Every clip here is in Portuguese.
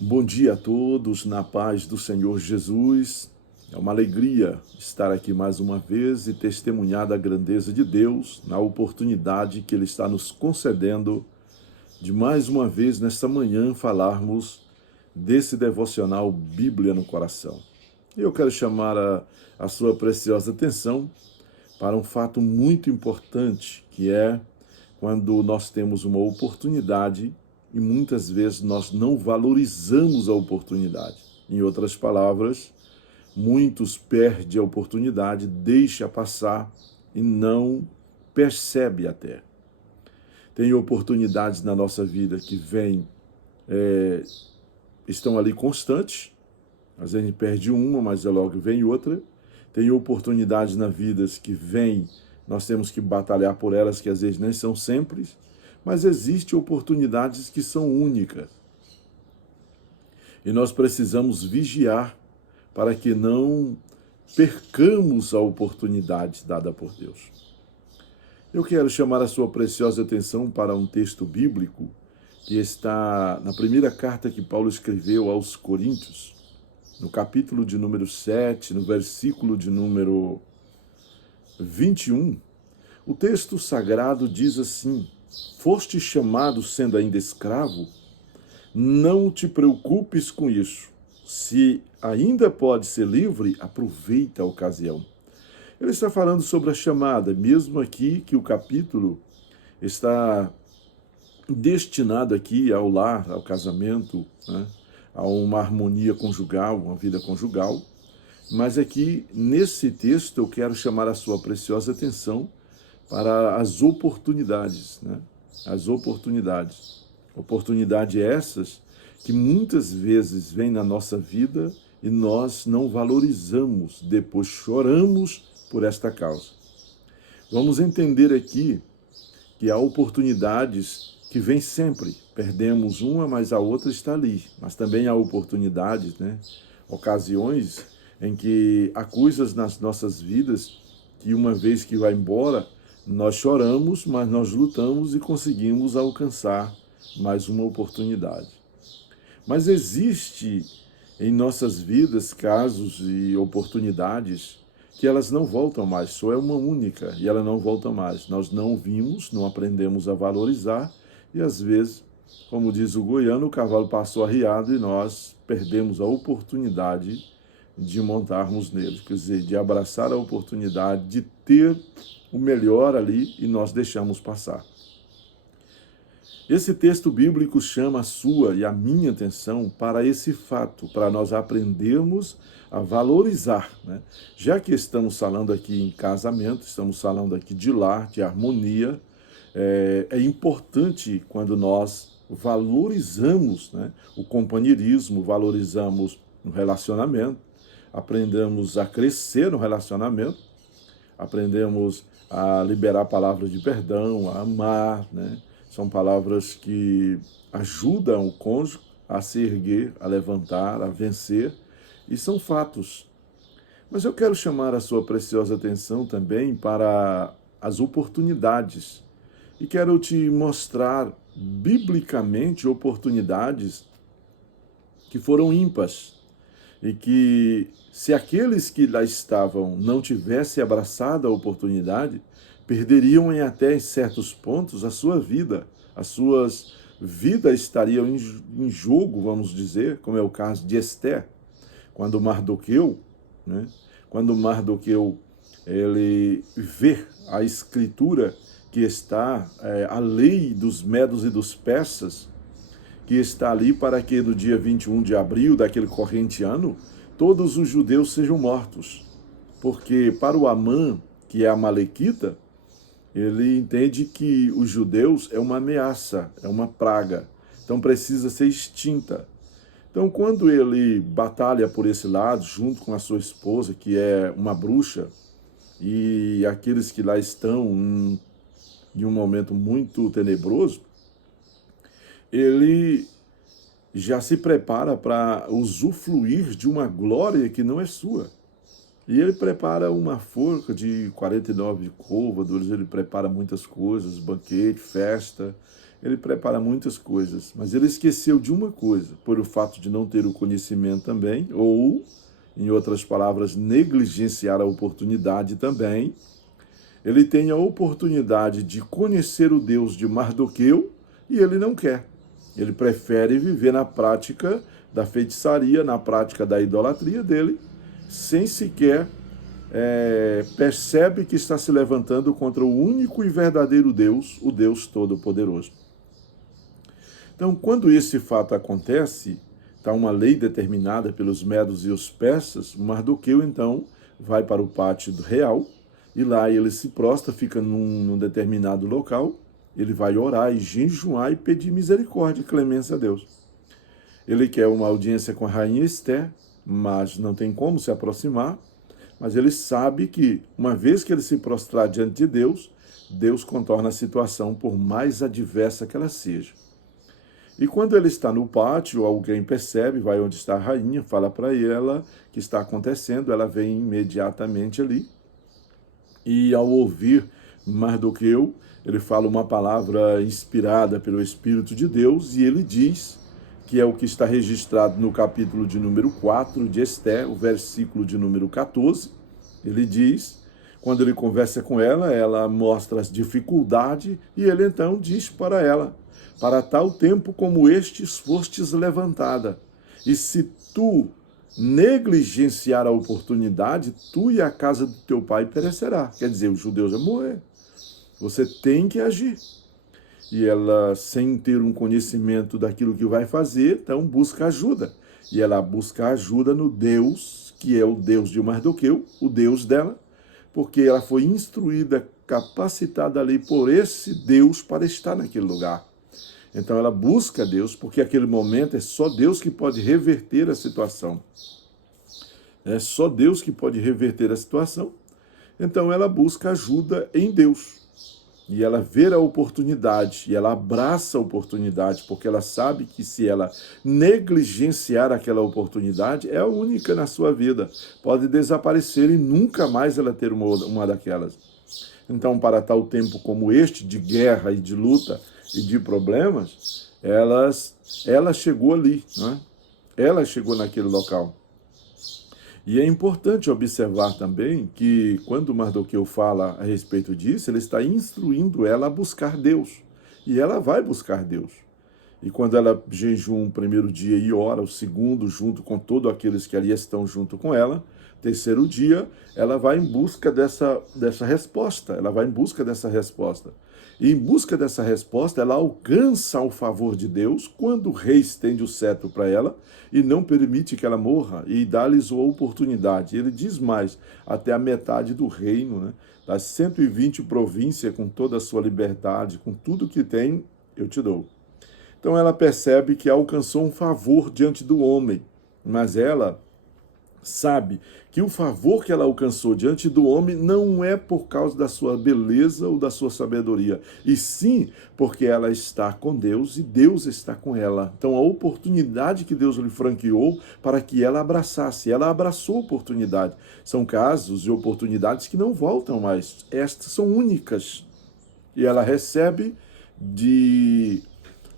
Bom dia a todos, na paz do Senhor Jesus. É uma alegria estar aqui mais uma vez e testemunhar da grandeza de Deus na oportunidade que Ele está nos concedendo de mais uma vez nesta manhã falarmos desse devocional Bíblia no Coração. Eu quero chamar a sua preciosa atenção para um fato muito importante, que é quando nós temos uma oportunidade e muitas vezes nós não valorizamos a oportunidade. Em outras palavras, muitos perdem a oportunidade, deixa passar e não percebe até. Tem oportunidades na nossa vida que vêm, estão ali constantes, às vezes a gente perde uma, mas logo vem outra. Tem oportunidades na vida que vêm, nós temos que batalhar por elas, que às vezes nem são sempre, mas existem oportunidades que são únicas. E nós precisamos vigiar para que não percamos a oportunidade dada por Deus. Eu quero chamar a sua preciosa atenção para um texto bíblico que está na primeira carta que Paulo escreveu aos Coríntios, no capítulo de número 7, no versículo de número 21, o texto sagrado diz assim: foste chamado sendo ainda escravo, não te preocupes com isso. Se ainda pode ser livre, aproveita a ocasião. Ele está falando sobre a chamada, mesmo aqui que o capítulo está destinado aqui ao lar, ao casamento, né? A uma harmonia conjugal, uma vida conjugal. Mas aqui, nesse texto, eu quero chamar a sua preciosa atenção para as oportunidades, né? As oportunidades. Oportunidades essas que muitas vezes vêm na nossa vida e nós não valorizamos, depois choramos por esta causa. Vamos entender aqui que há oportunidades que vêm sempre. Perdemos uma, mas a outra está ali. Mas também há oportunidades, né? Ocasiões em que há coisas nas nossas vidas que uma vez que vai embora, nós choramos, mas nós lutamos e conseguimos alcançar mais uma oportunidade. Mas existe em nossas vidas casos e oportunidades que elas não voltam mais, só é uma única e ela não volta mais. Nós não vimos, não aprendemos a valorizar e às vezes, como diz o goiano, o cavalo passou arriado e nós perdemos a oportunidade de montarmos nele, quer dizer, de abraçar a oportunidade de ter o melhor ali e nós deixamos passar. Esse texto bíblico chama a sua e a minha atenção para esse fato, para nós aprendermos a valorizar, né? Já que estamos falando aqui em casamento, estamos falando aqui de lar, de harmonia, é importante quando nós valorizamos, né, o companheirismo, valorizamos o relacionamento, aprendemos a crescer no relacionamento, aprendemos a liberar palavras de perdão, a amar, né? São palavras que ajudam o cônjuge a se erguer, a levantar, a vencer, e são fatos. Mas eu quero chamar a sua preciosa atenção também para as oportunidades. E quero te mostrar biblicamente oportunidades que foram ímpares e que, se aqueles que lá estavam não tivessem abraçado a oportunidade, perderiam até em certos pontos a sua vida. As suas vidas estariam em jogo, vamos dizer, como é o caso de Esther, quando Mardoqueu, né, quando Mardoqueu ele vê a escritura que está, a lei dos medos e dos persas, que está ali para que no dia 21 de abril daquele corrente ano, todos os judeus sejam mortos. Porque para o Amã, que é amalequita, ele entende que os judeus é uma ameaça, é uma praga, então precisa ser extinta. Então, quando ele batalha por esse lado, junto com a sua esposa, que é uma bruxa, e aqueles que lá estão em um momento muito tenebroso, ele já se prepara para usufruir de uma glória que não é sua. E ele prepara uma forca de 49 côvados, ele prepara muitas coisas, banquete, festa. ele prepara muitas coisas, mas ele esqueceu de uma coisa, por o fato de não ter o conhecimento também, ou, em outras palavras, negligenciar a oportunidade também. Ele tem a oportunidade de conhecer o Deus de Mardoqueu e ele não quer. Ele prefere viver na prática da feitiçaria, na prática da idolatria dele, sem sequer percebe que está se levantando contra o único e verdadeiro Deus, o Deus Todo-Poderoso. Então, quando esse fato acontece, está uma lei determinada pelos medos e os persas, Mardoqueu, então, vai para o pátio real, e lá ele se prostra, fica num determinado local, ele vai orar e jejuar e pedir misericórdia e clemência a Deus. Ele quer uma audiência com a rainha Esther, mas não tem como se aproximar, mas ele sabe que, uma vez que ele se prostrar diante de Deus, Deus contorna a situação por mais adversa que ela seja. E quando ele está no pátio, alguém percebe, vai onde está a rainha, fala para ela o que está acontecendo, ela vem imediatamente ali. E ao ouvir Mardoqueu, ele fala uma palavra inspirada pelo Espírito de Deus, e ele diz, que é o que está registrado no capítulo de número 4 de Esther, o versículo de número 14, ele diz, quando ele conversa com ela, ela mostra as dificuldades, e ele então diz para ela, para tal tempo como estes fostes levantada, e se tu negligenciar a oportunidade, tu e a casa do teu pai perecerá. Quer dizer, os judeus vão morrer. Você tem que agir. E ela, sem ter um conhecimento daquilo que vai fazer, então busca ajuda. E ela busca ajuda no Deus, que é o Deus de Mardoqueu, o Deus dela, porque ela foi instruída, capacitada ali por esse Deus para estar naquele lugar. Então ela busca Deus, porque aquele momento é só Deus que pode reverter a situação. É só Deus que pode reverter a situação. Então ela busca ajuda em Deus. E ela vê a oportunidade, e ela abraça a oportunidade, porque ela sabe que se ela negligenciar aquela oportunidade, é a única na sua vida. Pode desaparecer e nunca mais ela ter uma daquelas. Então, para tal tempo como este, de guerra e de luta e de problemas, ela chegou ali, né? Ela chegou naquele local. E é importante observar também que, quando Mardoqueu fala a respeito disso, ele está instruindo ela a buscar Deus. E ela vai buscar Deus. E quando ela jejua um primeiro dia e ora, o segundo, junto com todos aqueles que ali estão junto com ela, terceiro dia, ela vai em busca dessa resposta. Ela vai em busca dessa resposta. E em busca dessa resposta, ela alcança o favor de Deus quando o rei estende o cetro para ela e não permite que ela morra e dá-lhes a oportunidade. Ele diz mais, até a metade do reino, né? Das 120 províncias, com toda a sua liberdade, com tudo que tem, eu te dou. Então ela percebe que alcançou um favor diante do homem, mas ela sabe que o favor que ela alcançou diante do homem não é por causa da sua beleza ou da sua sabedoria, e sim porque ela está com Deus e Deus está com ela. Então a oportunidade que Deus lhe franqueou para que ela abraçasse, ela abraçou a oportunidade. São casos e oportunidades que não voltam mais, estas são únicas. E ela recebe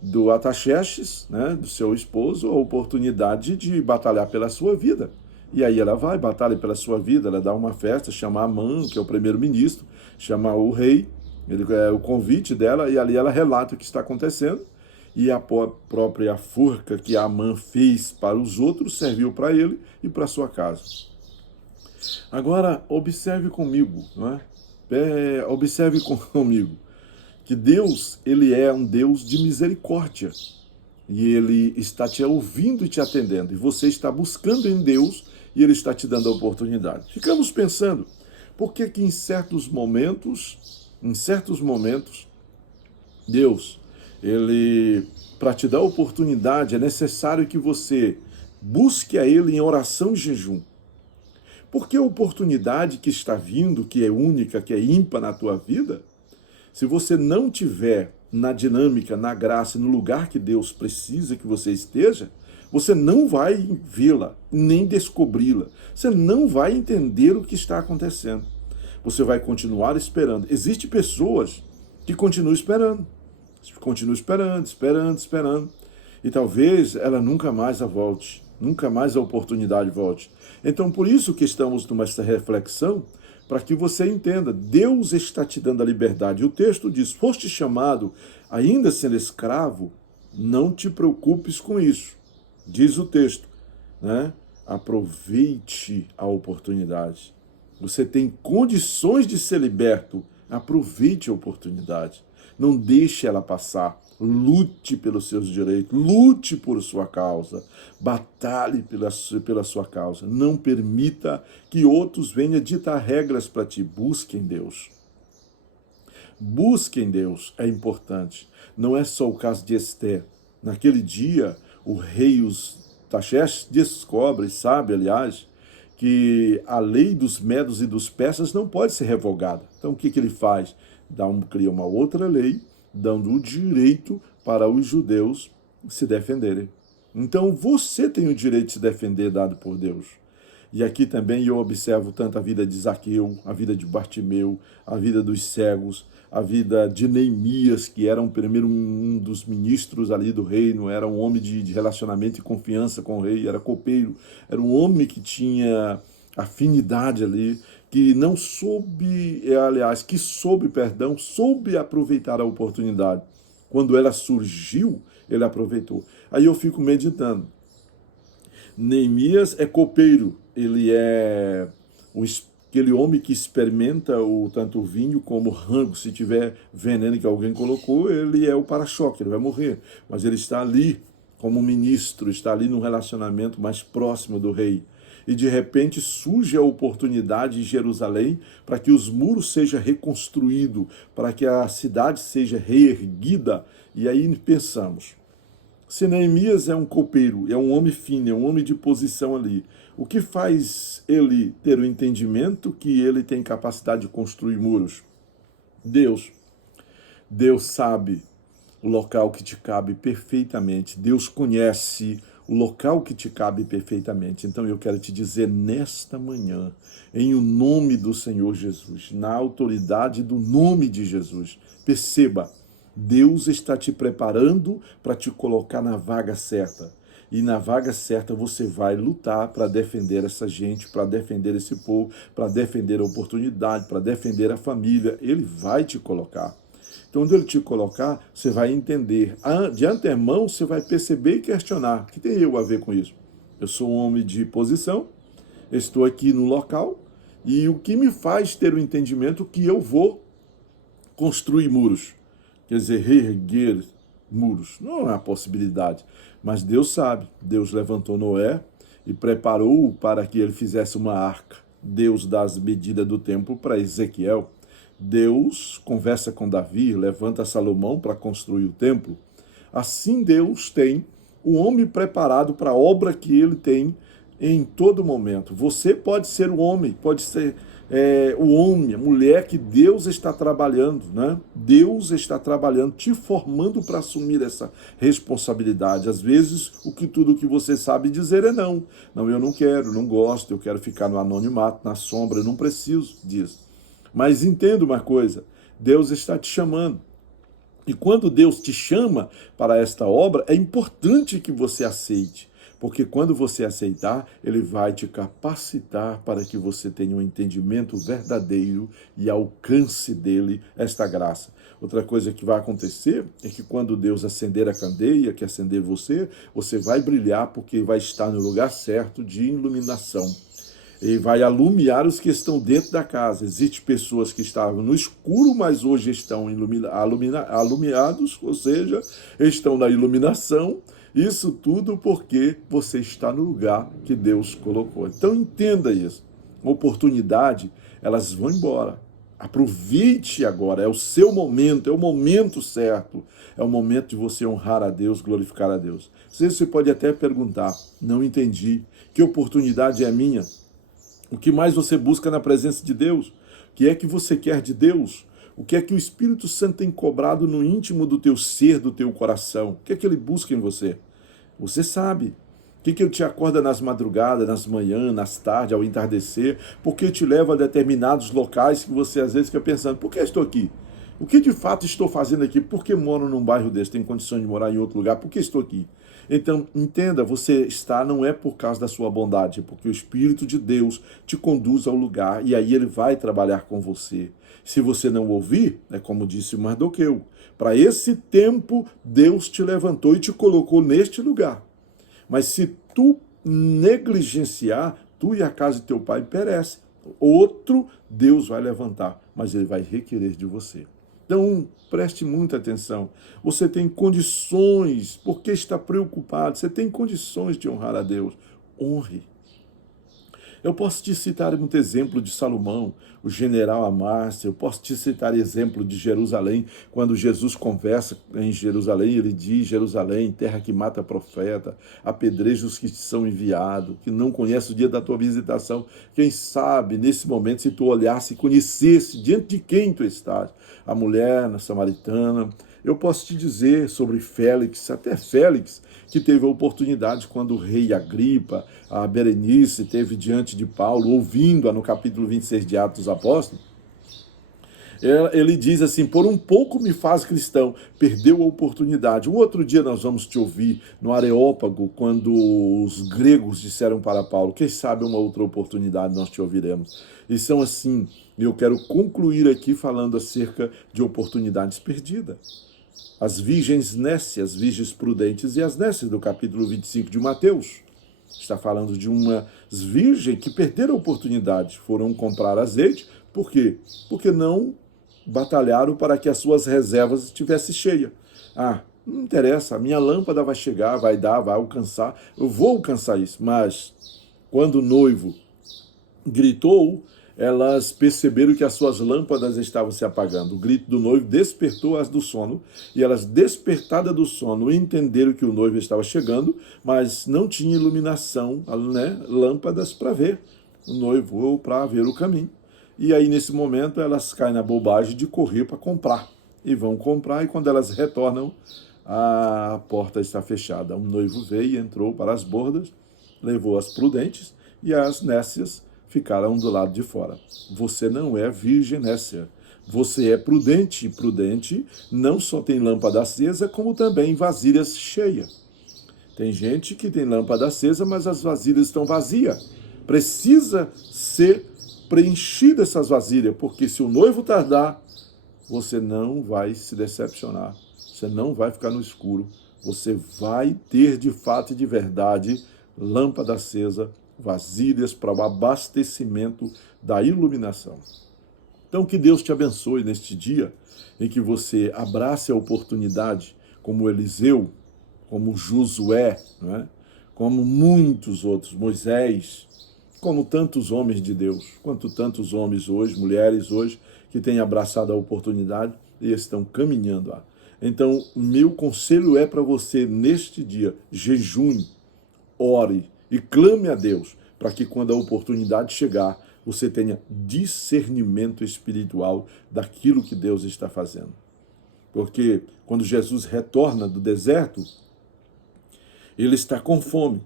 do Artaxerxes, né, do seu esposo, a oportunidade de batalhar pela sua vida. E aí ela vai, batalha pela sua vida, ela dá uma festa, chama Amã, que é o primeiro-ministro, chama o rei, o convite dela, e ali ela relata o que está acontecendo, e a própria forca que Amã fez para os outros serviu para ele e para sua casa. Agora, observe comigo, não é? Observe comigo, que Deus, ele é um Deus de misericórdia, e ele está te ouvindo e te atendendo, e você está buscando em Deus, e ele está te dando a oportunidade. Ficamos pensando, por que em certos momentos, Deus, ele, para te dar a oportunidade, é necessário que você busque a ele em oração e jejum. Porque a oportunidade que está vindo, que é única, que é ímpar na tua vida, se você não tiver na dinâmica, na graça, no lugar que Deus precisa que você esteja, você não vai vê-la, nem descobri-la. Você não vai entender o que está acontecendo. Você vai continuar esperando. Existem pessoas que continuam esperando. Continua esperando, esperando, esperando. E talvez ela nunca mais volte, nunca mais a oportunidade volte. Então, por isso que estamos numa reflexão, para que você entenda, Deus está te dando a liberdade. O texto diz, foste chamado, ainda sendo escravo, não te preocupes com isso. Diz o texto, né? Aproveite a oportunidade. Você tem condições de ser liberto, aproveite a oportunidade. Não deixe ela passar. Lute pelos seus direitos, lute por sua causa, batalhe pela sua causa. Não permita que outros venham ditar regras para ti. Busque em Deus. Busque em Deus, é importante. Não é só o caso de Esther. Naquele dia, o rei Taxerxes descobre, sabe, aliás, que a lei dos medos e dos persas não pode ser revogada. Então, o que ele faz? Cria uma outra lei, dando o direito para os judeus se defenderem. Então, você tem o direito de se defender dado por Deus. E aqui também eu observo tanto a vida de Zaqueu, a vida de Bartimeu, a vida dos cegos, a vida de Neemias, que era primeiro um dos ministros ali do reino, era um homem de relacionamento e confiança com o rei, era copeiro, era um homem que tinha afinidade ali, que não soube, soube aproveitar a oportunidade. Quando ela surgiu, ele aproveitou. Aí eu fico meditando. Neemias é copeiro, ele é aquele homem que experimenta tanto o vinho como o rango. Se tiver veneno que alguém colocou, ele é o para-choque, ele vai morrer. Mas ele está ali como ministro, está ali num relacionamento mais próximo do rei. E de repente surge a oportunidade em Jerusalém para que os muros sejam reconstruídos, para que a cidade seja reerguida. E aí pensamos, se Neemias é um copeiro, é um homem fino, é um homem de posição ali, o que faz ele ter o entendimento que ele tem capacidade de construir muros? Deus. Deus sabe o local que te cabe perfeitamente. Deus conhece o local que te cabe perfeitamente. Então eu quero te dizer nesta manhã, em o nome do Senhor Jesus, na autoridade do nome de Jesus, perceba, Deus está te preparando para te colocar na vaga certa. E na vaga certa você vai lutar para defender essa gente, para defender esse povo, para defender a oportunidade, para defender a família. Ele vai te colocar. Então, quando ele te colocar, você vai entender. De antemão, você vai perceber e questionar. O que tem eu a ver com isso? Eu sou um homem de posição, estou aqui no local, e o que me faz ter o entendimento que eu vou construir muros. Quer dizer, reerguer muros. Não é uma possibilidade. Mas Deus sabe. Deus levantou Noé e preparou para que ele fizesse uma arca. Deus dá as medidas do templo para Ezequiel. Deus conversa com Davi, levanta Salomão para construir o templo. Assim Deus tem um homem preparado para a obra que ele tem em todo momento. Você pode ser o homem, pode ser o homem, a mulher que Deus está trabalhando, né? Deus está trabalhando, te formando para assumir essa responsabilidade. Às vezes, tudo que você sabe dizer é não. Não, eu não quero, não gosto, eu quero ficar no anonimato, na sombra, eu não preciso disso. Mas entenda uma coisa, Deus está te chamando. E quando Deus te chama para esta obra, é importante que você aceite. Porque quando você aceitar, ele vai te capacitar para que você tenha um entendimento verdadeiro e alcance dele esta graça. Outra coisa que vai acontecer é que quando Deus acender a candeia, que acender você, você vai brilhar porque vai estar no lugar certo de iluminação. E vai alumiar os que estão dentro da casa. Existem pessoas que estavam no escuro, mas hoje estão alumiados, ou seja, estão na iluminação. Isso tudo porque você está no lugar que Deus colocou. Então entenda isso. Oportunidade, elas vão embora. Aproveite agora, é o seu momento, é o momento certo. É o momento de você honrar a Deus, glorificar a Deus. Você pode até perguntar, não entendi, que oportunidade é minha? O que mais você busca na presença de Deus? O que é que você quer de Deus? O que é que o Espírito Santo tem cobrado no íntimo do teu ser, do teu coração? O que é que ele busca em você? Você sabe. O que ele te acorda nas madrugadas, nas manhãs, nas tardes, ao entardecer? Porque te leva a determinados locais que você às vezes fica pensando, por que estou aqui? O que de fato estou fazendo aqui? Por que moro num bairro desse? Tenho condições de morar em outro lugar? Por que estou aqui? Então, entenda, você está não é por causa da sua bondade, é porque o Espírito de Deus te conduz ao lugar e aí ele vai trabalhar com você. Se você não ouvir, é como disse Mardoqueu, para esse tempo Deus te levantou e te colocou neste lugar. Mas se tu negligenciar, tu e a casa de teu pai perece. Outro Deus vai levantar, mas ele vai requerer de você. Então, preste muita atenção. Você tem condições, porque está preocupado, você tem condições de honrar a Deus. Honre. Eu posso te citar muito exemplo de Salomão, o general Amácia, eu posso te citar exemplo de Jerusalém, quando Jesus conversa em Jerusalém, ele diz, Jerusalém, terra que mata profeta, apedreja os que te são enviados, que não conhece o dia da tua visitação. Quem sabe, nesse momento, se tu olhasse e conhecesse diante de quem tu estás, a mulher na samaritana. Eu posso te dizer sobre Félix, até Félix, que teve a oportunidade quando o rei Agripa, a Berenice, teve diante de Paulo, ouvindo-a no capítulo 26 de Atos dos Apóstolos, ele diz assim, por um pouco me faz cristão, perdeu a oportunidade. Um outro dia nós vamos te ouvir no Areópago, quando os gregos disseram para Paulo, quem sabe uma outra oportunidade nós te ouviremos. E são assim, eu quero concluir aqui falando acerca de oportunidades perdidas. As virgens nécias, as virgens prudentes e as nécias, do capítulo 25 de Mateus. Está falando de umas virgens que perderam a oportunidade, foram comprar azeite. Por quê? Porque não batalharam para que as suas reservas estivessem cheias. Não interessa, a minha lâmpada vai chegar, vai dar, vai alcançar, eu vou alcançar isso. Mas quando o noivo gritou, elas perceberam que as suas lâmpadas estavam se apagando. O grito do noivo despertou as do sono, e elas, despertadas do sono, entenderam que o noivo estava chegando, mas não tinha iluminação, né, lâmpadas para ver o noivo ou para ver o caminho. E aí, nesse momento, elas caem na bobagem de correr para comprar. E vão comprar, e quando elas retornam, a porta está fechada. O noivo veio, entrou para as bordas, levou as prudentes, e as nécias ficaram do lado de fora. Você não é virgem nécia. Você é prudente. Prudente não só tem lâmpada acesa, como também vasilhas cheias. Tem gente que tem lâmpada acesa, mas as vasilhas estão vazias. Precisa ser preenchida essas vasilhas, porque se o noivo tardar, você não vai se decepcionar. Você não vai ficar no escuro. Você vai ter de fato e de verdade lâmpada acesa, vasilhas para o abastecimento da iluminação. Então, que Deus te abençoe neste dia, em que você abrace a oportunidade, como Eliseu, como Josué, né? Como muitos outros, Moisés, como tantos homens de Deus, quanto tantos homens hoje, mulheres hoje, que têm abraçado a oportunidade e estão caminhando lá. Então, meu conselho é para você, neste dia, jejune, ore, e clame a Deus, para que quando a oportunidade chegar, você tenha discernimento espiritual daquilo que Deus está fazendo. Porque quando Jesus retorna do deserto, ele está com fome.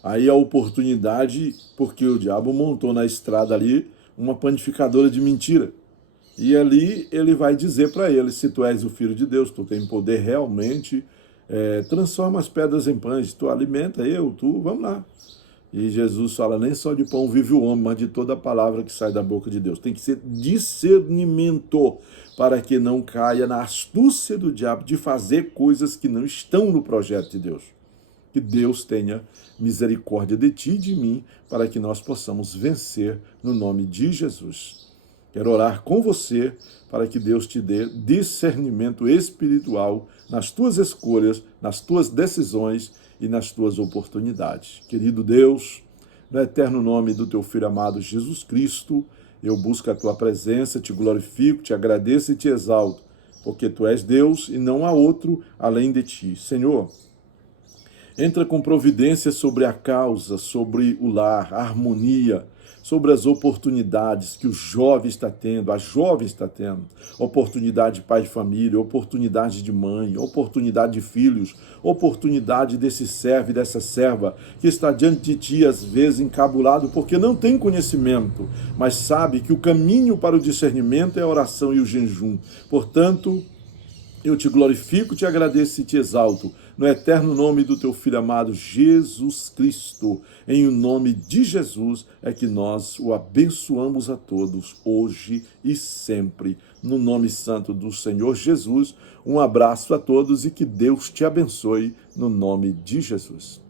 Aí a oportunidade, porque o diabo montou na estrada ali uma panificadora de mentira. E ali ele vai dizer para ele, se tu és o Filho de Deus, tu tem poder realmente, transforma as pedras em pães, tu alimenta tu, vamos lá. E Jesus fala, nem só de pão vive o homem, mas de toda a palavra que sai da boca de Deus. Tem que ser discernimento para que não caia na astúcia do diabo de fazer coisas que não estão no projeto de Deus. Que Deus tenha misericórdia de ti e de mim, para que nós possamos vencer no nome de Jesus. Quero orar com você para que Deus te dê discernimento espiritual nas tuas escolhas, nas tuas decisões e nas tuas oportunidades. Querido Deus, no eterno nome do teu Filho amado Jesus Cristo, eu busco a tua presença, te glorifico, te agradeço e te exalto, porque tu és Deus e não há outro além de ti. Senhor, entra com providência sobre a causa, sobre o lar, a harmonia, sobre as oportunidades que o jovem está tendo, a jovem está tendo, oportunidade de pai de família, oportunidade de mãe, oportunidade de filhos, oportunidade desse servo e dessa serva que está diante de ti, às vezes encabulado, porque não tem conhecimento, mas sabe que o caminho para o discernimento é a oração e o jejum. Portanto, eu te glorifico, te agradeço e te exalto, no eterno nome do teu Filho amado, Jesus Cristo. Em o nome de Jesus é que nós o abençoamos a todos, hoje e sempre. No nome santo do Senhor Jesus, um abraço a todos e que Deus te abençoe, no nome de Jesus.